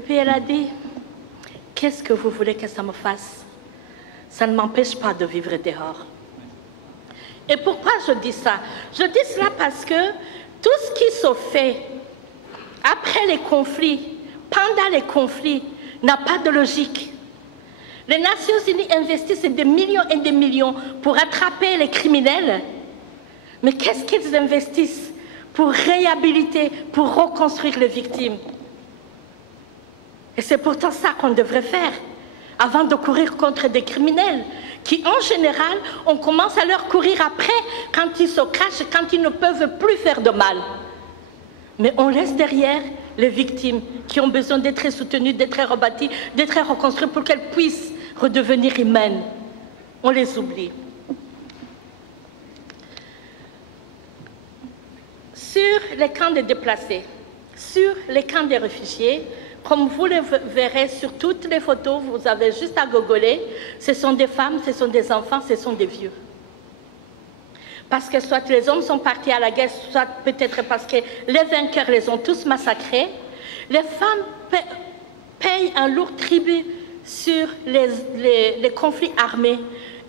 Et puis elle a dit, qu'est-ce que vous voulez que ça me fasse? Ça ne m'empêche pas de vivre dehors. Et pourquoi je dis ça? Je dis cela parce que tout ce qui se fait après les conflits, pendant les conflits, n'a pas de logique. Les Nations Unies investissent des millions et des millions pour attraper les criminels. Mais qu'est-ce qu'ils investissent pour réhabiliter, pour reconstruire les victimes? Et c'est pourtant ça qu'on devrait faire avant de courir contre des criminels qui, en général, on commence à leur courir après quand ils se cachent, quand ils ne peuvent plus faire de mal. Mais on laisse derrière les victimes qui ont besoin d'être soutenues, d'être rebâties, d'être reconstruites pour qu'elles puissent redevenir humaines. On les oublie. Sur les camps de déplacés, sur les camps des réfugiés, comme vous le verrez sur toutes les photos, vous avez juste à googler, ce sont des femmes, ce sont des enfants, ce sont des vieux. Parce que soit les hommes sont partis à la guerre, soit peut-être parce que les vainqueurs les ont tous massacrés. Les femmes payent un lourd tribut sur les conflits armés.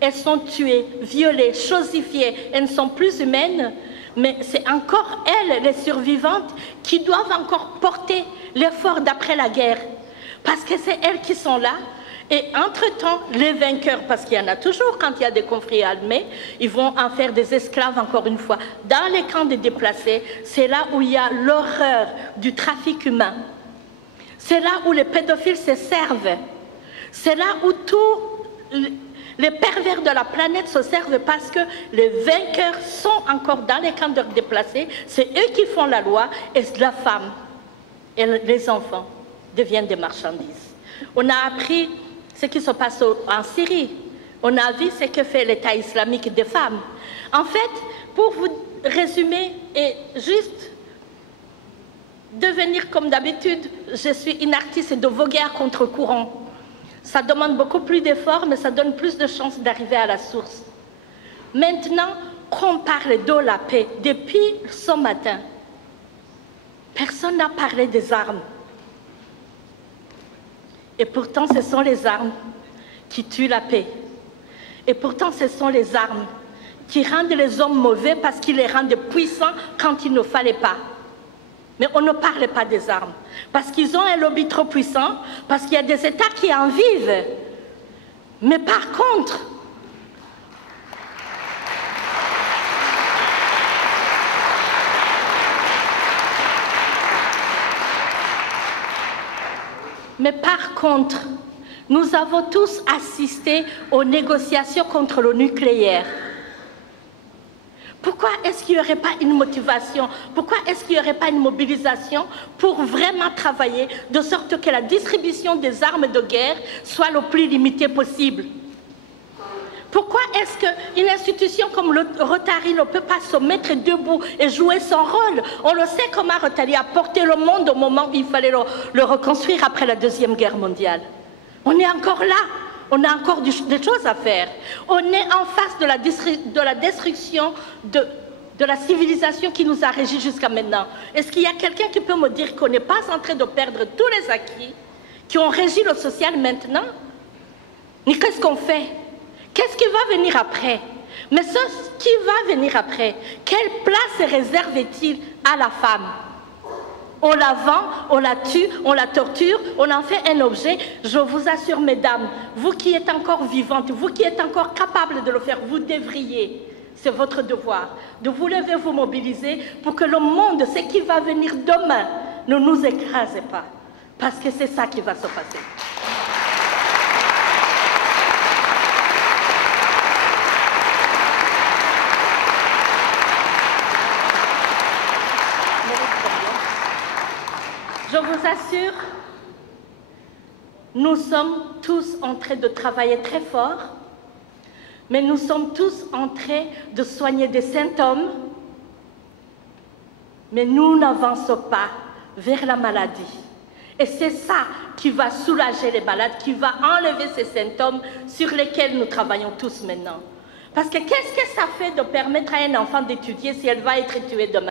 Elles sont tuées, violées, chosifiées, elles ne sont plus humaines. Mais c'est encore elles, les survivantes, qui doivent encore porter l'effort d'après la guerre. Parce que c'est elles qui sont là. Et entre-temps, les vainqueurs, parce qu'il y en a toujours quand il y a des conflits armés, ils vont en faire des esclaves encore une fois. Dans les camps de déplacés, c'est là où il y a l'horreur du trafic humain. C'est là où les pédophiles se servent. C'est là où tous les pervers de la planète se servent parce que les vainqueurs sont encore dans les camps de déplacés. C'est eux qui font la loi et la femme et les enfants deviennent des marchandises. On a appris ce qui se passe en Syrie. On a vu ce que fait l'État islamique des femmes. En fait, pour vous résumer et juste devenir comme d'habitude, je suis une artiste de voguer à contre-courant. Ça demande beaucoup plus d'efforts, mais ça donne plus de chances d'arriver à la source. Maintenant qu'on parle de la paix, depuis ce matin, personne n'a parlé des armes. Et pourtant, ce sont les armes qui tuent la paix. Et pourtant, ce sont les armes qui rendent les hommes mauvais parce qu'ils les rendent puissants quand il ne fallait pas. Mais on ne parle pas des armes. Parce qu'ils ont un lobby trop puissant, parce qu'il y a des États qui en vivent. Mais par contre, nous avons tous assisté aux négociations contre le nucléaire. Pourquoi est-ce qu'il n'y aurait pas une motivation? Pourquoi est-ce qu'il n'y aurait pas une mobilisation pour vraiment travailler de sorte que la distribution des armes de guerre soit le plus limitée possible? Pourquoi est-ce qu'une institution comme le Rotary ne peut pas se mettre debout et jouer son rôle? On le sait comment Rotary a porté le monde au moment où il fallait le reconstruire après la Deuxième Guerre mondiale. On est encore là. On a encore des choses à faire. On est en face de la destruction de la civilisation qui nous a régis jusqu'à maintenant. Est-ce qu'il y a quelqu'un qui peut me dire qu'on n'est pas en train de perdre tous les acquis qui ont régi le social maintenant? Mais qu'est-ce qu'on fait? Qu'est-ce qui va venir après? Mais ce qui va venir après, quelle place réserve-t-il à la femme? On la vend, on la tue, on la torture, on en fait un objet. Je vous assure, mesdames, vous qui êtes encore vivantes, vous qui êtes encore capables de le faire, vous devriez, c'est votre devoir, de vous lever, vous mobiliser pour que le monde, ce qui va venir demain, ne nous écrase pas. Parce que c'est ça qui va se passer. Je vous assure, nous sommes tous en train de travailler très fort, mais nous sommes tous en train de soigner des symptômes, mais nous n'avançons pas vers la maladie. Et c'est ça qui va soulager les malades, qui va enlever ces symptômes sur lesquels nous travaillons tous maintenant. Parce que qu'est-ce que ça fait de permettre à un enfant d'étudier si elle va être tuée demain?